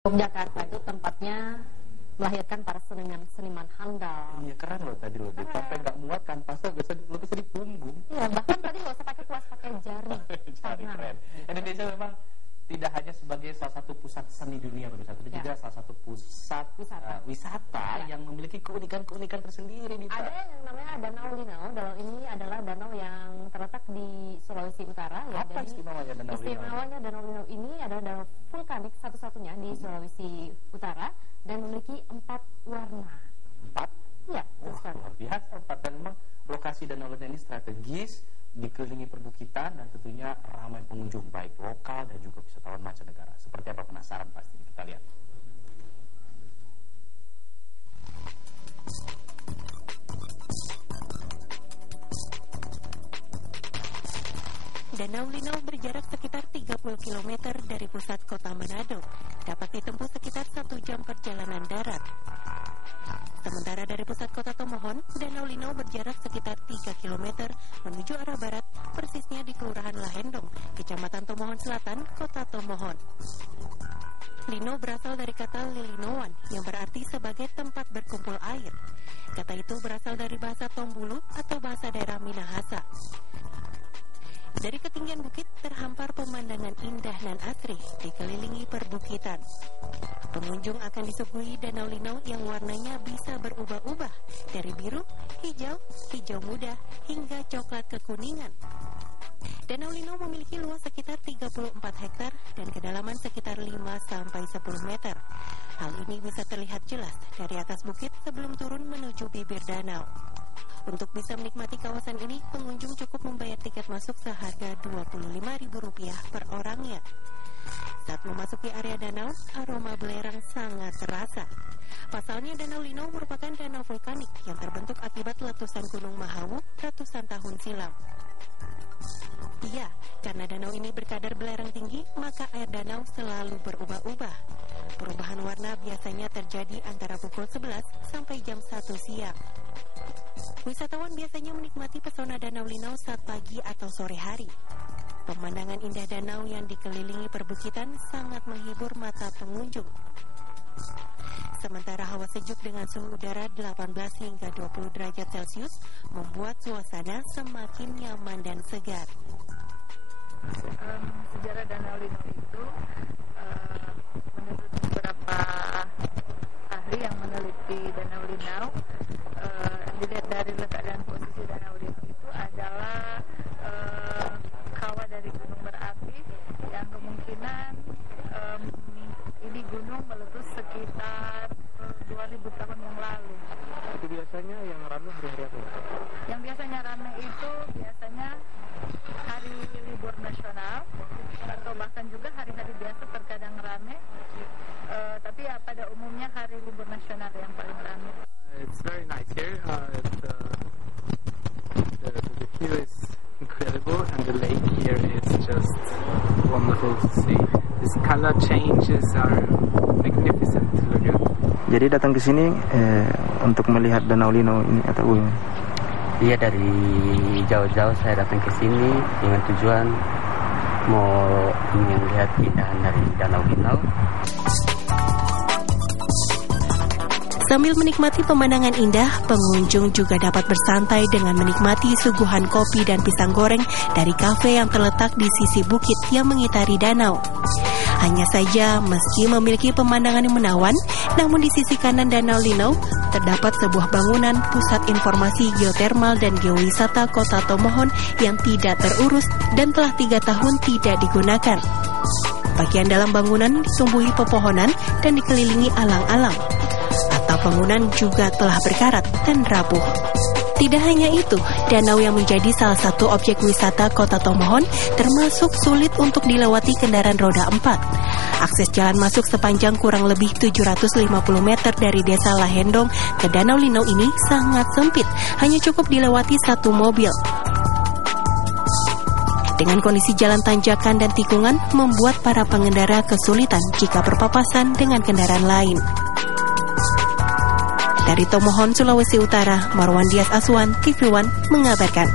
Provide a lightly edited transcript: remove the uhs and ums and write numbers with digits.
Yogyakarta itu tempatnya melahirkan para seniman handal. Iya, keren loh tadi loh. Sampai nggak muat kan, pasal bisa di punggung. Iya, bahkan tadi nggak usah pakai kuas, pakai jari. Jari keren. Indonesia memang tidak hanya sebagai salah satu pusat seni dunia, tapi juga salah satu pusat wisata yang memiliki keunikan tersendiri. Ada yang namanya Danau Linau. Danau ini adalah danau yang terletak di Sulawesi Utara. Apa istimewanya Danau Linau? Istimewanya Danau Linau ini adalah danau vulkanik satu-satunya di Sulawesi Utara dan memiliki 4 warna. 4? Iya, luar biasa 4. Dan memang lokasi Danau Linau ini strategis, dikelilingi perbukitan dan tentunya ramai pengunjung baik lokal dan juga wisatawan mancanegara. Seperti apa, penasaran pasti, kita lihat. Danau Linau berjarak sekitar 30 km dari pusat kota Manado. Dapat ditempuh sekitar 1 jam perjalanan darat. Sementara dari pusat kota Tomohon, Danau Linau berjarak sekitar 3 km menuju arah barat, persisnya di Kelurahan Lahendong, Kecamatan Tomohon Selatan, Kota Tomohon. Lino berasal dari kata lilinoan, yang berarti sebagai tempat berkumpul air. Kata itu berasal dari bahasa Tombulu atau bahasa daerah Minahasa. Dari ketinggian bukit terhampar pemandangan indah dan asri dikelilingi perbukitan. Pengunjung akan disuguhi Danau Linau yang warnanya bisa berubah-ubah dari biru, hijau, hijau muda, hingga coklat kekuningan. Danau Linau memiliki luas sekitar 34 hektar dan kedalaman sekitar 5-10 meter. Hal ini bisa terlihat jelas dari atas bukit sebelum turun menuju bibir danau. Untuk bisa menikmati kawasan ini, pengunjung cukup membayar tiket masuk seharga Rp25.000 per orangnya. Saat memasuki area danau, aroma belerang sangat terasa. Pasalnya Danau Linau merupakan danau vulkanik yang terbentuk akibat letusan Gunung Mahawu ratusan tahun silam. Iya, karena danau ini berkadar belerang tinggi, maka air danau selalu berubah-ubah. Perubahan warna biasanya terjadi antara pukul 11 sampai jam 1 siang. Wisatawan biasanya menikmati pesona Danau Linau saat pagi atau sore hari. Pemandangan indah danau yang dikelilingi perbukitan sangat menghibur mata pengunjung. Sementara hawa sejuk dengan suhu udara 18 hingga 20 derajat Celcius membuat suasana semakin nyaman dan segar. Sejarah Danau Linau itu menurut beberapa ahli yang meneliti Danau Linau, dilihat dari letak dan posisi Danau Linau itu adalah kawah dari gunung berapi yang kemungkinan ini gunung meletus sekitar 2000 tahun yang lalu. Itu biasanya yang ramai hari-hari apa? Yang biasanya ramai itu biasanya hari libur nasional atau bahkan juga hari-hari biasa terkadang ramai. Tapi ya pada umumnya hari libur nasional yang paling ramai. It's very nice here. The view is incredible, and the lake here is just wonderful to see. These color changes are magnificent to look at. Jadi datang ke sini untuk melihat Danau Linau ini atau Iya, dari jauh-jauh saya datang ke sini dengan tujuan mau melihat keindahan dari Danau Linau. Sambil menikmati pemandangan indah, pengunjung juga dapat bersantai dengan menikmati suguhan kopi dan pisang goreng dari kafe yang terletak di sisi bukit yang mengitari danau. Hanya saja, meski memiliki pemandangan yang menawan, namun di sisi kanan Danau Linau terdapat sebuah bangunan pusat informasi geotermal dan geowisata Kota Tomohon yang tidak terurus dan telah 3 tahun tidak digunakan. Bagian dalam bangunan ditumbuhi pepohonan dan dikelilingi alang-alang. Atap bangunan juga telah berkarat dan rapuh. Tidak hanya itu, danau yang menjadi salah satu objek wisata Kota Tomohon termasuk sulit untuk dilewati kendaraan roda 4. Akses jalan masuk sepanjang kurang lebih 750 meter dari desa Lahendong ke Danau Linau ini sangat sempit, hanya cukup dilewati 1 mobil. Dengan kondisi jalan tanjakan dan tikungan membuat para pengendara kesulitan jika berpapasan dengan kendaraan lain. Dari Tomohon, Sulawesi Utara, Marwan Dias Aswan, TV One mengabarkan.